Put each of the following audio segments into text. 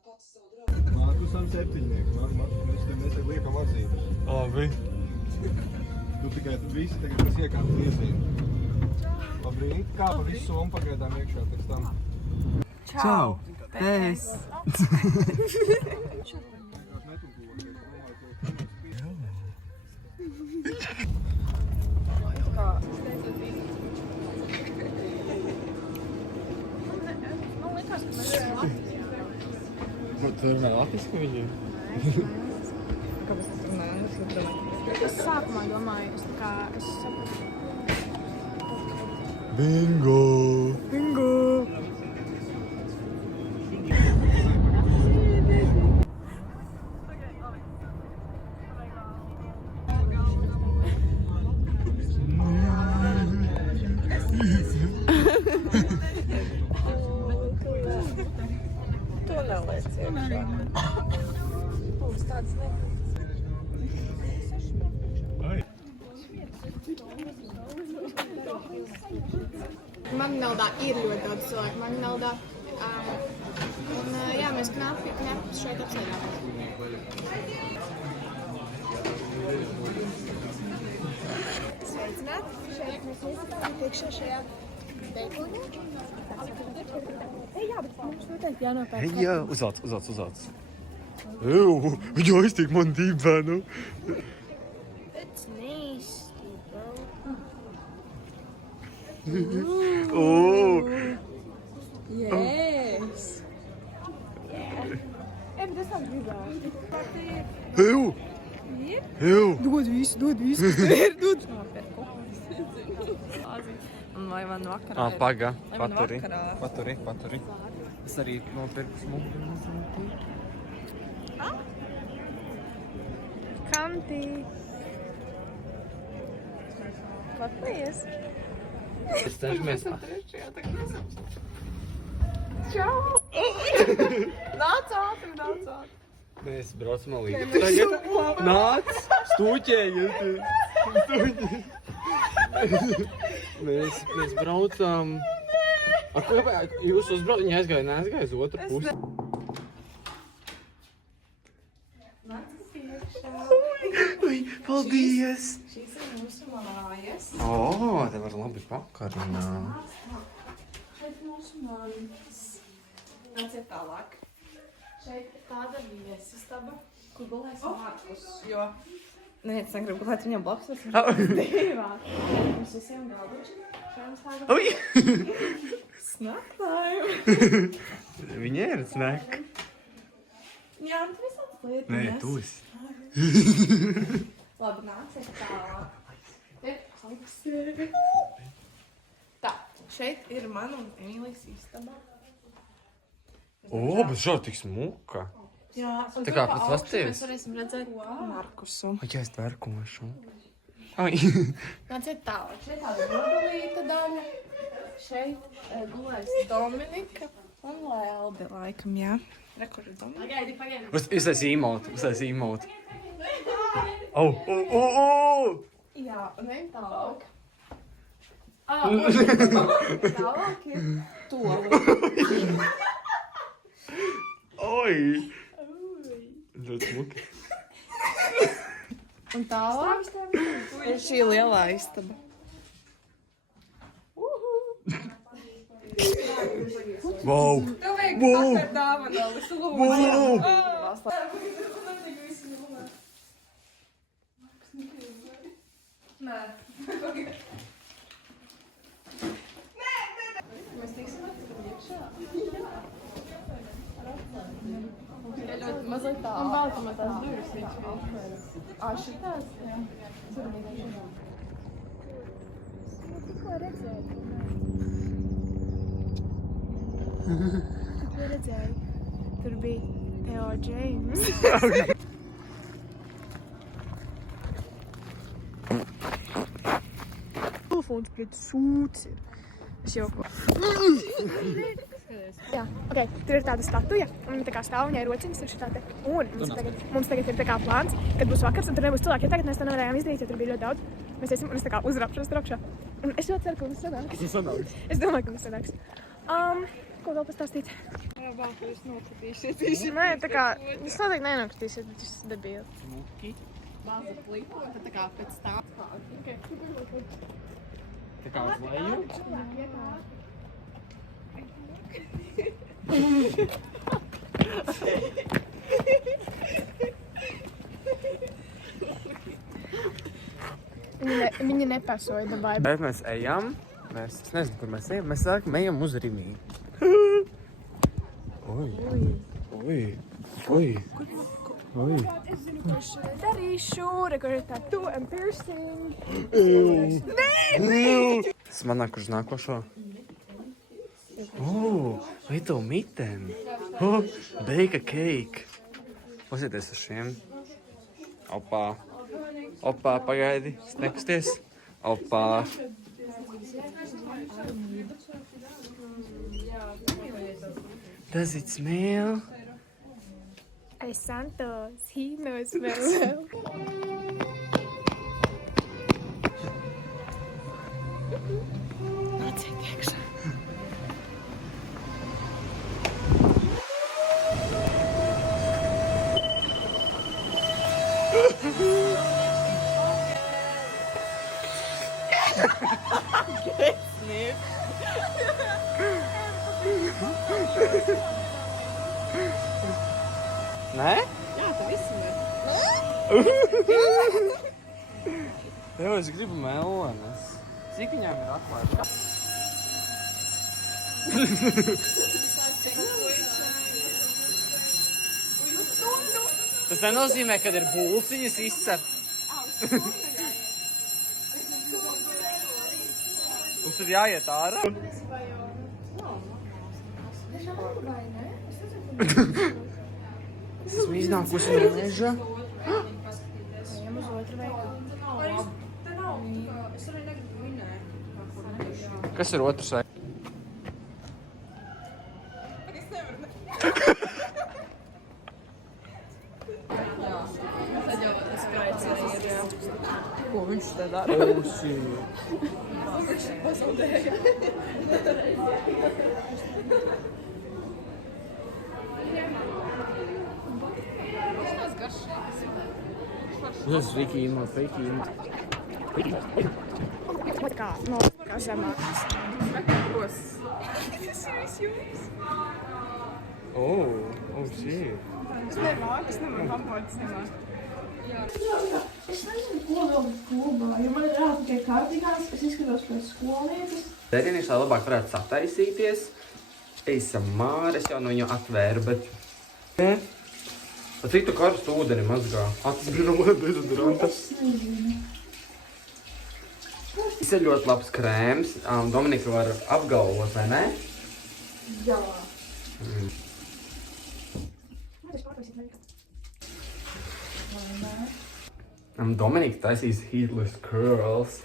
Mārkus esam 7. Mēs te liekam atzīmes. Labi. Tu tikai visi tagad tas iekārt liezīm. Labrīt. Kā pa visu somu pagaidām iekšā pēc tam? Čau! Es! Tu runā latviski viņu? Kāpēc es runāju? Es sākumā domāju, es saprotu. Bingo! Bingo! To neliec iekšā. Būs tāds Magnaldā ir ļoti daudz cilvēku. Magnaldā. Un jā, mēs knapi šeit apsēdāmies. Sveicināti! Šeit mēs iestāvām tiekšā šajā veikaliņā. Jā, bet mums noteikti jānopērk. Jā, uzvāc. Ew, viņa aiztiek man dībēnu. It's nasty, bro. Yes! Bet es tā gribētu. Ew! Dod visu, kas tur ir. Dod nopērk. Vai man vakarā ir? Paga, Vai man paturi. vakarā? Es arī nopirku smuku. Kamtī. Patries. Es cenšamies. Čau! Nāc ātri. Mēs braucam līdzi. Tagad nāc, stūķēji. Mēs braucam. Jūs uzbraucat, viņa neaizgāja uz otru pusi. Paldies! Šīs ir mūsu mājas. Te var labi pakarināt. Šeit mūsu mājas. Nāciet tālāk. Šeit tāda viesistaba, kur gulēs Markus, jo neviens negrib gulēt viņam blakus, es viņam divāk. Mums visiem galduši. Šajām stāvam. Snack time. Viņa ir snack. Jā, tu visāds lietas. Nē, tu esi. Labi, nāciet tālāk. Tā, šeit ir man un Emīlijas istaba. Bet šā tik smuka. Jā, un Tā kā pēc vastīves. mēs varēsim redzēt Markusu. Jā, es tverkošu. Nāciet tālāk. Šeit tāda nodalīta daļa. Šeit gulēs Dominika un Lelbi laikam, jā. Re, kur ir Dominika? Uztaisi īmotu. Jā, un ejam tālāk. Tālāk ir toli. Oi! Ļoti smuki. Un tālāk ir šī lielā istaba. Wow! Tev vajag vakar dāvanu, es lūdzu. Nē. Mēs tiksim iekšā? Jā, ļoti mazliet tā. Un vēl tam tās durvis viņš bija. Šitās? Jā. Tur bija. Tikko redzēju. Tikko redzēju. Tur bija Theo James. Telefons pret sūci. Es joko. Jā, ok, tur ir tāda statuja, un tā kā stāv viņai rociņas ir šitā te. Un mums tagad ir tā kā plāns, kad būs vakars, un tur nebūs cilvēki. Ja tagad mēs to nevarējām izdarīt, jo tur bija ļoti daudz. Mēs iesim, un es tā kā uzrapšu. Un es ļoti ceru, ka mums sanāks. Sanāks. Es domāju, ka mums sanāks. Ko vēl pastāstīt? Labāk, ka jūs nokritīsiet. Nē, tā kā, jūs noteikti nenokritīsiet, bet jūs debīli. Bāza plīkota, tā kā pēc tā. Tā kā uz leju. Viņi nepasoja dabai. Bet mēs ejam. Es nezinu, kur mēs ejam. Mēs sākam ejam uz Rimī. Oi. Oi. Oi. Oi. Es zinu, ko es šodien darīšu. Kur ir tattoo and piercing. Tas man nāk uz nākošo. Little mitten. Bake a cake. Pasieties uz šiem. Opā. Opā, pagaidi. Nekusties. Opā. Does it smell? Ay, Santos. He knows very well. Nāciet iekšā. Nē? Jā, tā viss ir. Tev es gribu melonas. Cik viņām ir atklāta? Tas nenozīmē, ka ir bulciņas izcep. Mums ir jāiet ārā. Esmu iznākusi no meža. Ejam uz otru veikalu. Kas ir otrs vai? Ko viņš te dara? Tas ir Rikīma, Pekīma. Kā zemākas. Shit. Es nevaru pamot, es nevaru. Es nezinu, ko vēl klubā, jo man ir rāda tikai kardigāns, es izskatos pēc skolnieces. Dēļienīšā labāk varētu sataisīties. Eisam māres jau no viņu atvēru, bet... Cik tu karstu ūdeni mazgā? Tas bija no man dezodorantas. Es nezinu. Tas ir ļoti labs krēms. Dominika var apgalvot, vai ne? Jā. Dominika taisīs heatless curls.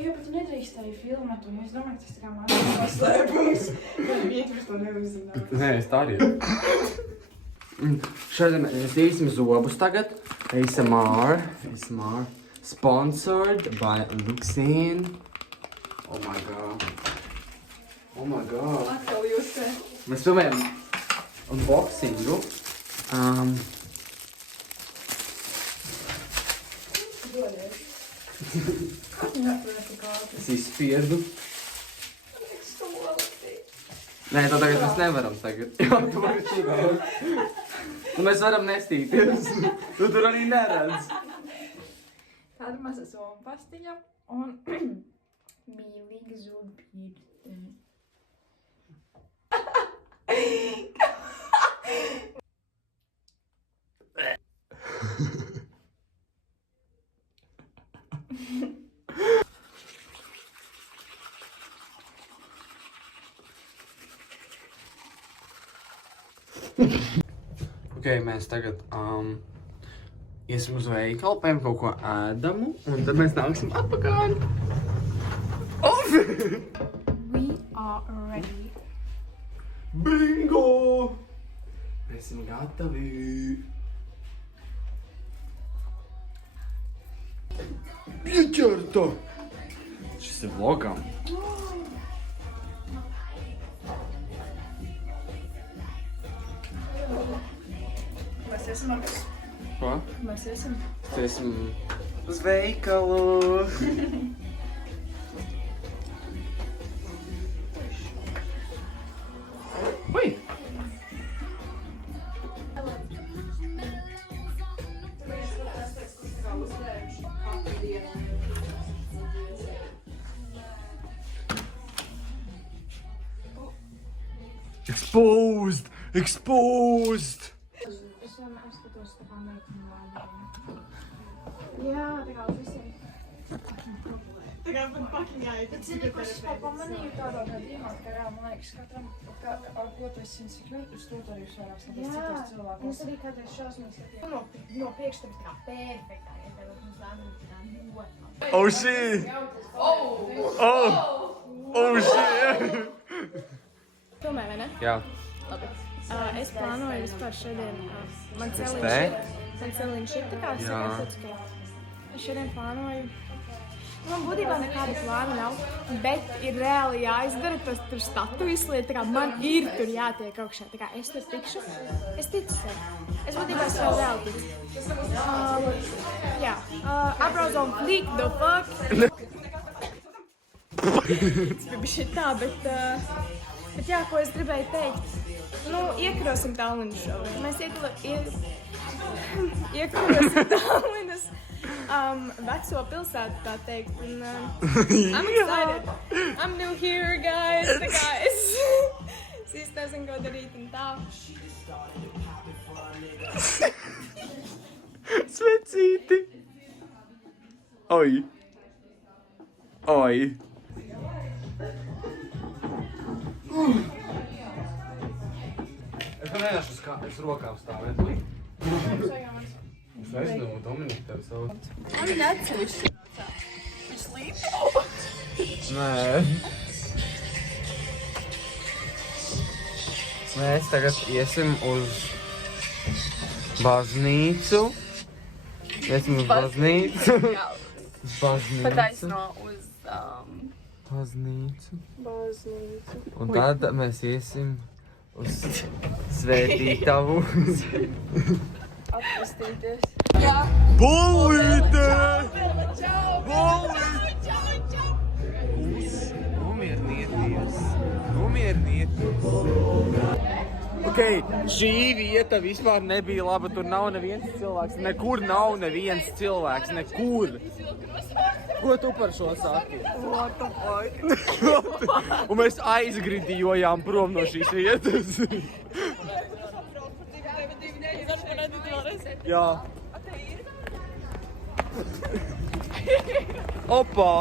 Jā, bet tu nedrīkstēji filmēt, un es domāju, ka tas tā kā mājas paslēpums. Vienkārši to neuzzināju. Nē, es tā arī. Šodien mēs iesim zobus tagad. ASMR. Sponsored by Luxine. Oh my god. Oh my god. Atkal jūs te. Mēs filmējam unboxingu. Es izspiedu. Nē, to tagad mēs nevaram tagad. Jā, tu vari šurāt. Nu, mēs varam nestīties. Tu tur arī neredz. Tāda maza somu pastiņa un mīlīga zubpīrte. Ok, mēs tagad iesim uz veikalu, paņem kaut ko ēdamu, un tad mēs nāksim atpakaļ. We are ready. Bingo! Mēs esam gatavi. Pieķerta! Šis ir vlogam. Mēs esam ar kas? Ko? Mēs esam. Mēs esam uz veikalu. Ui! Exposed! Exposed! Es skatos tā kā meitinu lēnām. Jā, tā kā visiem. Tā kā pat pakiņāja. Bet zini, ko es pamanīju tādā gadījumā, ka reāli, man liekas, katram, ar ko tu esi insecure, uz to tu arī vairāk skaties citos cilvēkos. Jā, es arī kādreiz šausmīgi skatījos. No priekšstāvis tā kā perfektā, ja tev mums lēmumi tā ļoti. Oh shit! Oh shit! Filmē, vai ne? Jā. Labi. Es plānoju vispār šodien, man te? celiņš ir tā kā Jā. es šodien plānoju. Man būtībā nekāda plāna nav, bet ir reāli jāizdara tas tur statujas lieta, tā kā man ir tur jātiek augšā, tā kā es tur tikšu, es ticu sev. Es būtībā es vēl reāli ticu. Jā, apbrauc on fleek, the fuck. Tas bija šitā, bet jā, ko es gribēju teikt. Nu, iekarosim Tallinas šovu. Mēs iekarosim Tallinas veco pilsētu, tā teikt. Un, I'm excited. I'm new here, guys. Tā kā es īsti nezinu, ko darīt un tā. Svecīti! Oi! Oi! Es nevienu uz rokām stāvēt. Es nezinu, Dominika tevi sauc. Man atsevišķi. Viņš slīp? Nē. Mēs tagad iesim uz baznīcu. Iesim uz baznīcu. Uz baznīcu. Pataisno uz... Baznīcu. Un tad mēs iesim uz svētītavu. Atpestīties. Bolīte! Bolīte! Nomiernieties. Ok, šī vieta vispār nebija laba, tur nav neviens cilvēks, nekur nav neviens cilvēks, nekur. Ko tu par šo saki? What the fuck? Un mēs aizgridījojām prom no šīs vietas. Jā. Opā!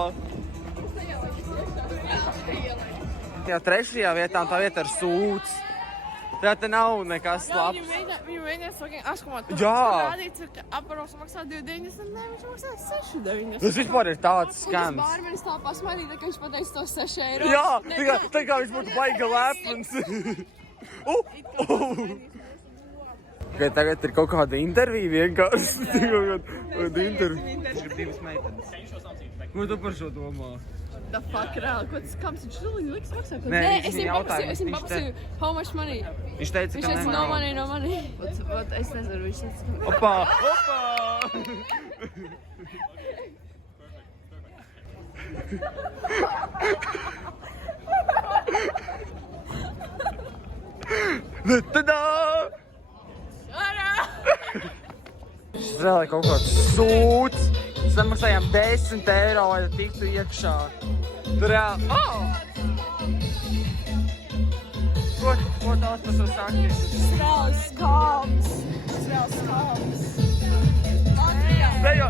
Jā, trešajā vietā, un tā vieta ir sūds. Tā te nav nekas labs. Viņu mēģinās fucking askumāt. Jā. Rādīts, ka apbaros maksā 2,90, ne, viņš maksā 6,90. Tas vispār ir tāds Un tas skams. bārmenis tā pasmaidīja, ka viņš pateica tos 6 eiro. Jā, tā kā viņš būtu baiga lepns. Tagad ir kaut kāda intervija vienkārši. Kāda intervija. Es gribu divas meitenes. Ko tu par šo domā? The fuck, reāli, ko tas kams viņš ruliņu liks maksā? Nē, Nē, viņš es viņu viņam jautāja, paprasīju, viņš te- how much money? Viņš teica, Viņš ka teica, ne. no money. Vat, es nezinu, viņš teica. Opā, opā! Tadā! Šis vēl ir kaut kāds sūds. Mēs maksājām 10 eiro, lai tiktu iekšā. Tur jā... Ko tās par to saki? Tas vēl skāms. Nejo!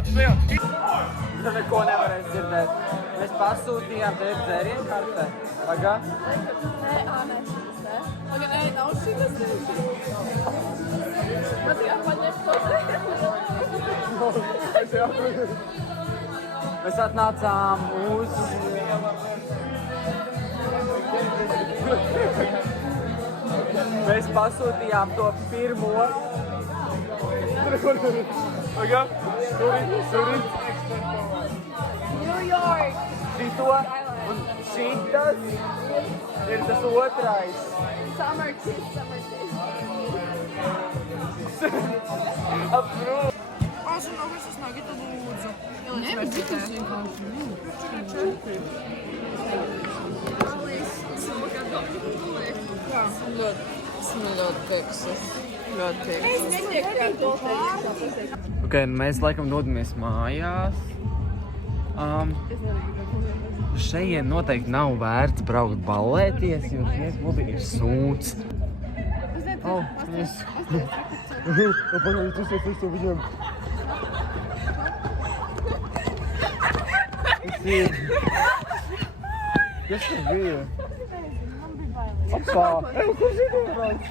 Tu neko nevarēsi dzirdēt. Mēs pasūtījām tevi dzērienu kartē. Pagā? Nē, nē. Pagad, nē, nav šitas. Man tikai paņemt to. Mēs atnācām uz... Mēs pasūtījām to pirmo. Pagā? Turi. New York. šito, un šitas ir tas otrais. Summer kiss. Approve. Aš žinau, kas tas nagita lūdzu. Ne, bet tas vienkārši. Ļoti teksas. Ļoti teksas. Ok, mēs laikam dodamies mājās. Šeit noteikti nav vērts braukt ballēties, jo šeit būtu ir sūds. Oh, yes. Pagaidzi, tu viņam. Kas tas bija? Apā! Kur zinu, brauc?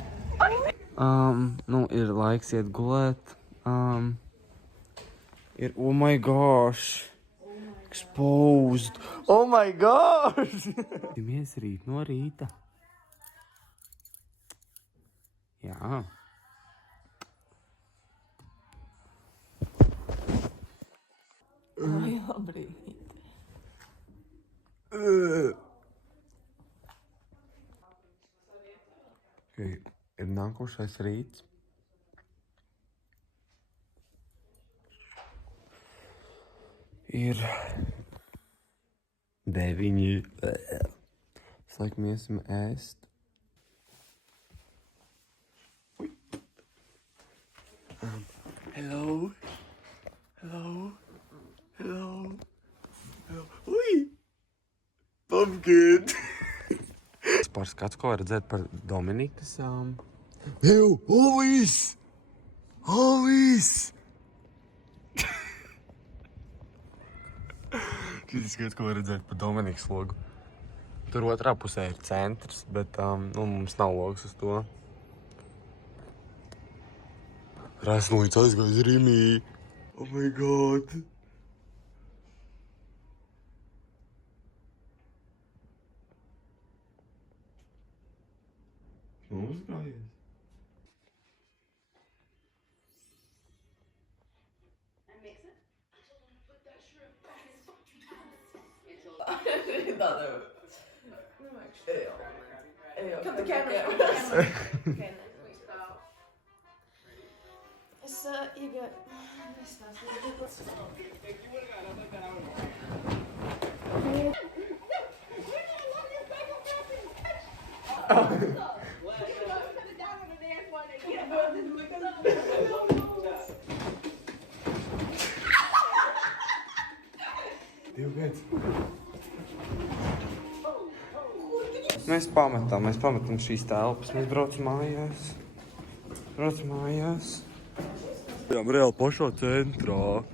Nu, ir laiks iet gulēt. Ir, oh my gosh! Exposed! Oh my gosh! Timies rīt no rīta. Jā. Ai, labrīt. Okay. Ir nākošais rīts. Ir 9. Es laikam iesim ēst. Hello. Ui! Pumpkin! Pārskats, ko var redzēt par Dominikas. Ovis! Šis skats, ko var redzēt par Dominikas logu. Tur otrā pusē ir centrs, bet mums nav logs uz to. Rasnulīts aizgājis Rimī. Oh my god! Uzgājies. Come the camera. Es iegāju. Mēs pametam šīs telpas, mēs braucam mājās. Bijām reāli pašā centrā.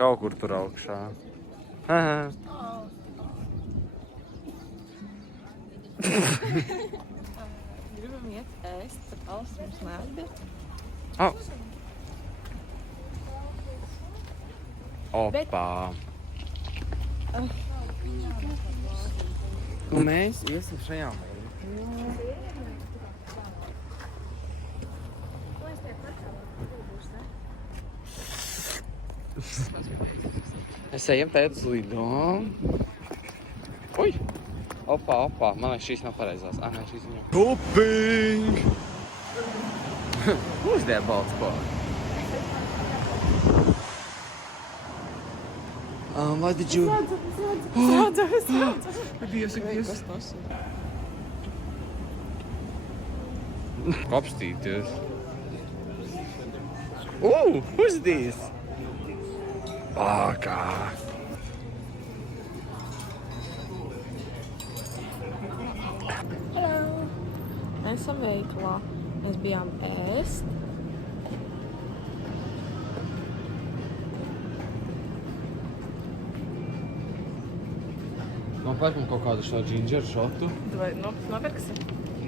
Kaut kur tur augšā. Gribam iet ēst, bet Alis mums neatbild. Opā. Nu, mēs iesim šajā mērķi. Mēs ejam tēt uz lido. Ui! Opā. Man liekas, šīs nav pareizās. Nē, šīs viņam. Shopping! Who's that bald spot? What did you... Kas tas ir? Apstīties. Who's this? Kā? Hello! Mēs esam veikalā. Mēs bijām ēst. Nopērkam kaut kādu šo džingeru šotu. Vai nopirksi?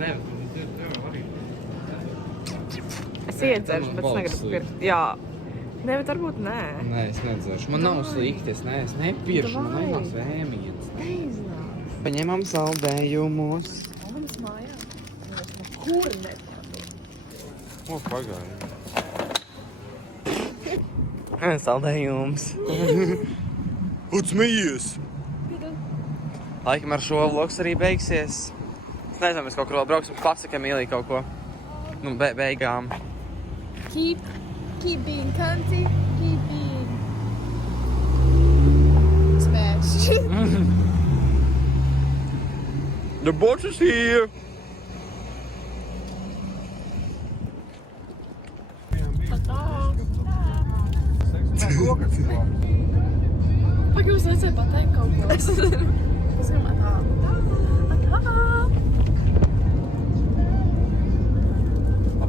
Nē, tev arī. Es iedzeršu, bet es negribu pirkt. Jā. Ne, bet varbūt nē. Nē, es nedzeršu. Man nav slikti, es nepiršu. Man nemās vēmienas. Neiznās. Paņemam saldējumus. Manas mājā. Kur nepārbūt? Pagāju. Saldējums. Atsmējies! Laikam ar šo vlogs arī beigsies. Es nezinu, mēs kaut kur vēl brauksim. Pasaka Emīlija kaut ko. Nu, beigām. Keep being cunty, keep being smashed. The boss is here! Pak jūs necēja pateikt kaut ko. Es gribu tā.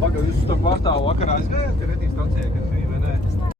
Pagaid, jūs uz to kvartālu vakarā aizgājāt, ka Redīs stacijā, kad